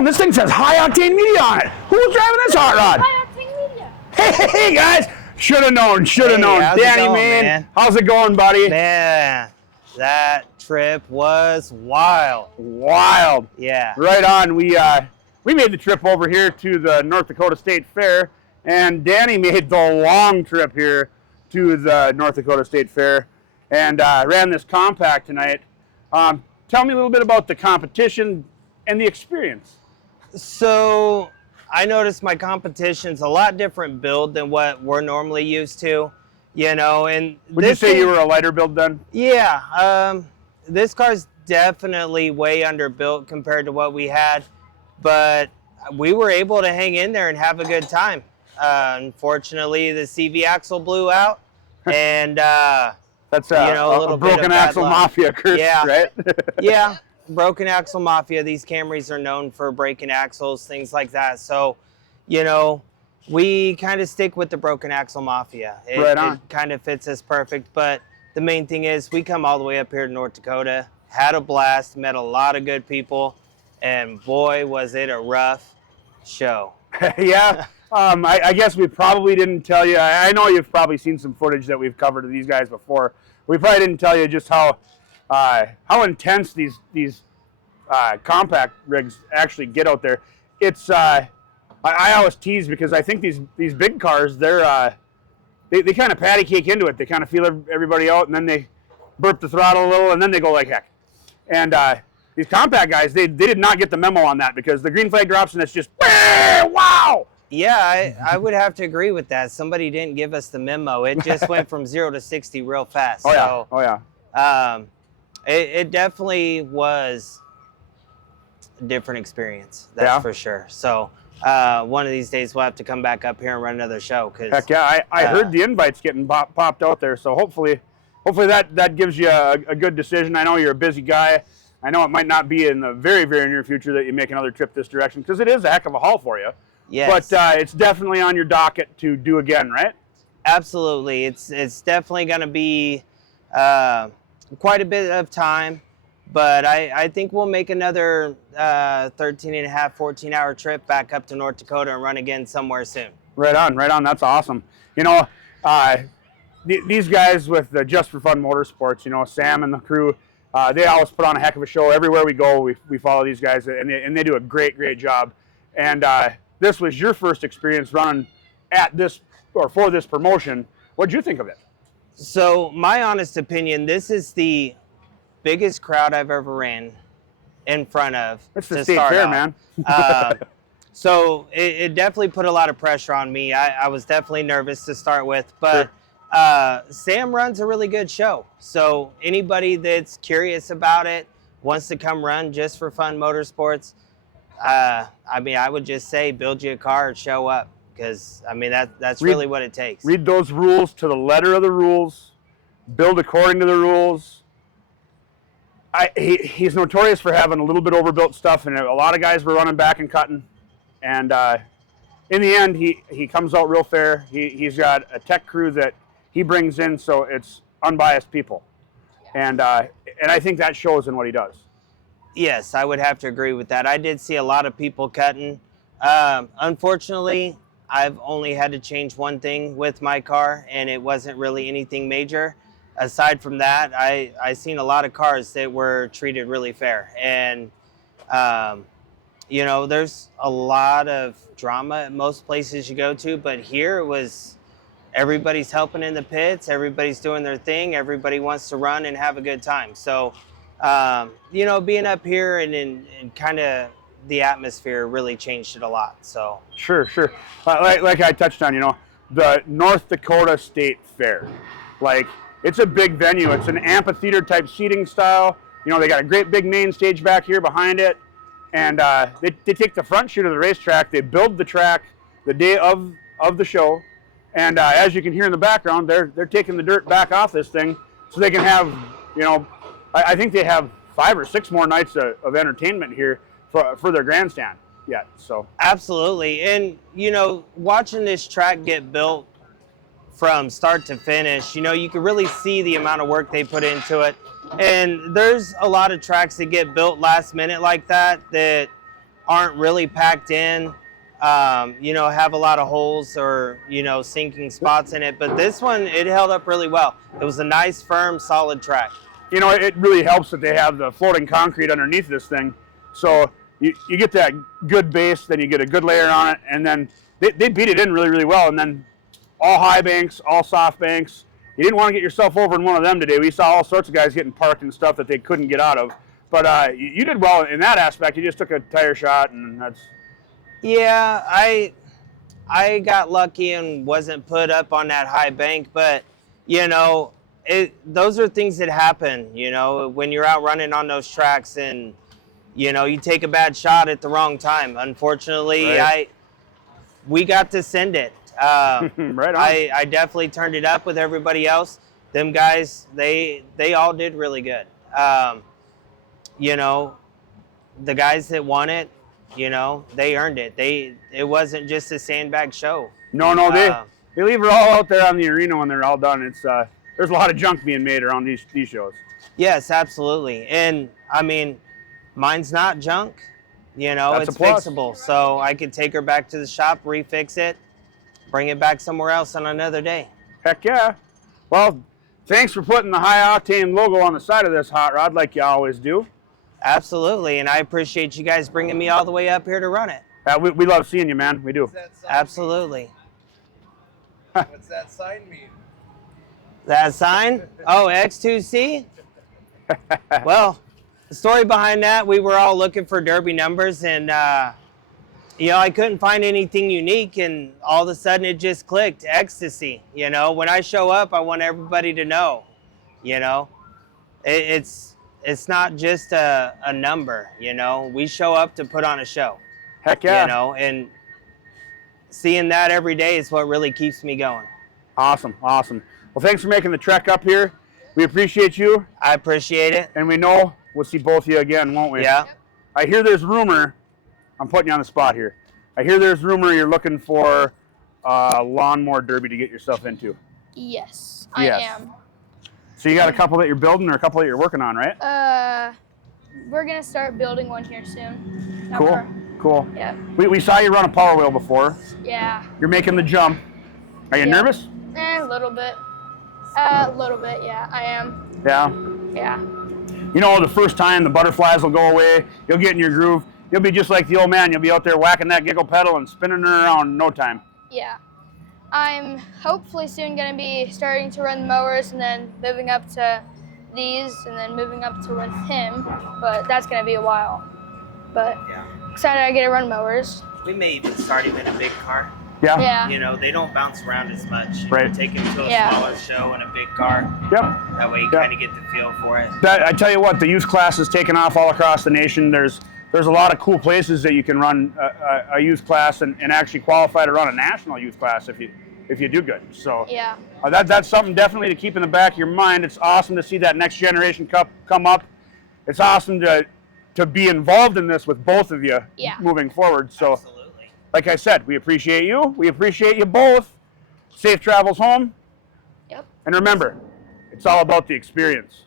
and this thing says High Octane Media on it. Who's driving this hot rod? High Octane Media. Hey guys, should have known. Danny, man, how's it going, buddy? Man, that trip was wild. Wild. Yeah. Right on. We made the trip over here to the North Dakota State Fair, and Danny made the long trip here to the North Dakota State Fair, and ran this compact tonight. Tell me a little bit about the competition and the experience. So I noticed my competition's a lot different build than what we're normally used to, you know. And would you say you were a lighter build then? Yeah. This car's definitely way underbuilt compared to what we had, but we were able to hang in there and have a good time. Unfortunately, the CV axle blew out, and that's a broken axle mafia curse, yeah. Right? Yeah, broken axle mafia. These Camrys are known for breaking axles, things like that. So, you know, we kind of stick with the broken axle mafia. It kind of fits us perfect. But the main thing is we come all the way up here to North Dakota, had a blast, met a lot of good people, and boy, was it a rough show. Yeah. I guess we probably didn't tell you. I know you've probably seen some footage that we've covered of these guys before. We probably didn't tell you just how intense these compact rigs actually get out there. It's I always tease because I think these big cars they kind of patty cake into it. They kind of feel everybody out, and then they burp the throttle a little, and then they go like heck. And these compact guys, they did not get the memo on that, because the green flag drops and it's just wow. Yeah, I would have to agree with that. Somebody didn't give us the memo. It just went from 0 to 60 real fast. Oh yeah. So, oh yeah. It definitely was a different experience. That's for sure. So one of these days we'll have to come back up here and run another show. Heck yeah, I heard the invites getting popped out there. So hopefully that gives you a good decision. I know you're a busy guy. I know it might not be in the very, very near future that you make another trip this direction, because it is a heck of a haul for you. Yes. But it's definitely on your docket to do again, right? Absolutely. It's definitely going to be quite a bit of time, but I think we'll make another 13 and a half, 14-hour trip back up to North Dakota and run again somewhere soon. Right on. That's awesome. You know, these guys with the Just for Fun Motorsports, you know, Sam and the crew, they always put on a heck of a show. Everywhere we go, we follow these guys, and they do a great job. And this was your first experience running at this or for this promotion. What did you think of it? So my honest opinion, this is the biggest crowd I've ever ran in front of. It's the state fair, man. So it definitely put a lot of pressure on me. I was definitely nervous to start with, but Sam runs a really good show. So anybody that's curious about it, wants to come run Just for Fun Motorsports, I mean, I would just say build you a car and show up, because I mean that's really what it takes. Read those rules to the letter of the rules. Build according to the rules. He's notorious for having a little bit overbuilt stuff, and a lot of guys were running back and cutting. And in the end, he comes out real fair. He's got a tech crew that he brings in, so it's unbiased people. And I think that shows in what he does. Yes, I would have to agree with that. I did see a lot of people cutting. Unfortunately, I've only had to change one thing with my car, and it wasn't really anything major. Aside from that, I seen a lot of cars that were treated really fair. And, you know, there's a lot of drama at most places you go to, but here it was everybody's helping in the pits, everybody's doing their thing, everybody wants to run and have a good time. So, you know, being up here and kind of the atmosphere really changed it a lot. So sure. Like I touched on, you know, the North Dakota State Fair, like it's a big venue. It's an amphitheater type seating style. You know, they got a great big main stage back here behind it, and they take the front chute of the racetrack. They build the track the day of the show, and as you can hear in the background, they're taking the dirt back off this thing so they can have, you know, I think they have 5 or 6 more nights of entertainment here for their grandstand yet. So absolutely. And you know, watching this track get built from start to finish, you know, you can really see the amount of work they put into it. And there's a lot of tracks that get built last minute like that aren't really packed in, you know, have a lot of holes or, you know, sinking spots in it. But this one, it held up really well. It was a nice, firm, solid track. You know, it really helps that they have the floating concrete underneath this thing. So you get that good base, then you get a good layer on it, and then they beat it in really, really well. And then all high banks, all soft banks. You didn't want to get yourself over in one of them today. We saw all sorts of guys getting parked and stuff that they couldn't get out of. But you did well in that aspect. You just took a tire shot, and that's... Yeah, I got lucky and wasn't put up on that high bank, but, you know, those are things that happen, you know, when you're out running on those tracks and, you know, you take a bad shot at the wrong time. Unfortunately, Right. we got to send it. Right on. I definitely turned it up with everybody else. Them guys, they all did really good. You know, the guys that won it, you know, they earned it. It wasn't just a sandbag show. No, they leave it all out there on the arena when they're all done. It's there's a lot of junk being made around these shows. Yes, absolutely. And I mean, mine's not junk. You know, That's it's a plus. fixable. So I could take her back to the shop, refix it, bring it back somewhere else on another day. Heck yeah. Well, thanks for putting the High Octane logo on the side of this hot rod like you always do. Absolutely. And I appreciate you guys bringing me all the way up here to run it. We love seeing you, man. We do. What's that sign Absolutely. mean? What's that sign mean? That sign? Oh, X2C? Well, the story behind that, we were all looking for Derby numbers and, you know, I couldn't find anything unique and all of a sudden it just clicked, ecstasy. You know, when I show up, I want everybody to know, you know, it's not just a number, you know, we show up to put on a show. Heck yeah. You know, and seeing that every day is what really keeps me going. Awesome. Well, thanks for making the trek up here. We appreciate you, I appreciate it. and we know we'll see both of you again, won't we? Yeah. I hear there's rumor. I'm putting you on the spot here. I hear there's rumor you're looking for a lawnmower derby to get yourself into. Yes, Yes. I am. So you got a couple that you're building or a couple that you're working on, right? We're gonna start building one here soon. Not Cool. far. Cool. Yeah. We saw you run a power wheel before. Yeah. You're making the jump. Are you Yeah. nervous? A little bit. A little bit. Yeah, I am. Yeah. Yeah. You know, the first time the butterflies will go away, you'll get in your groove. You'll be just like the old man. You'll be out there whacking that giggle pedal and spinning her around in no time. Yeah. I'm hopefully soon gonna be starting to run mowers and then moving up to these and then moving up to with him, but that's gonna be a while. But Yeah. excited I get to run mowers. We may even start him in a big car. Yeah? Yeah. You know, they don't bounce around as much. You Right. know, take him to a Yeah. smaller show in a big car. Yep. That way you Yeah. kind of get the feel for it. I tell you what, the youth class is taking off all across the nation. There's a lot of cool places that you can run a youth class and actually qualify to run a national youth class if you do good. So Yeah. that's something definitely to keep in the back of your mind. It's awesome to see that next generation cup come up. It's awesome to be involved in this with both of you Yeah. moving forward. So Absolutely. like I said, we appreciate you. We appreciate you both. Safe travels home. Yep. And remember, it's all about the experience.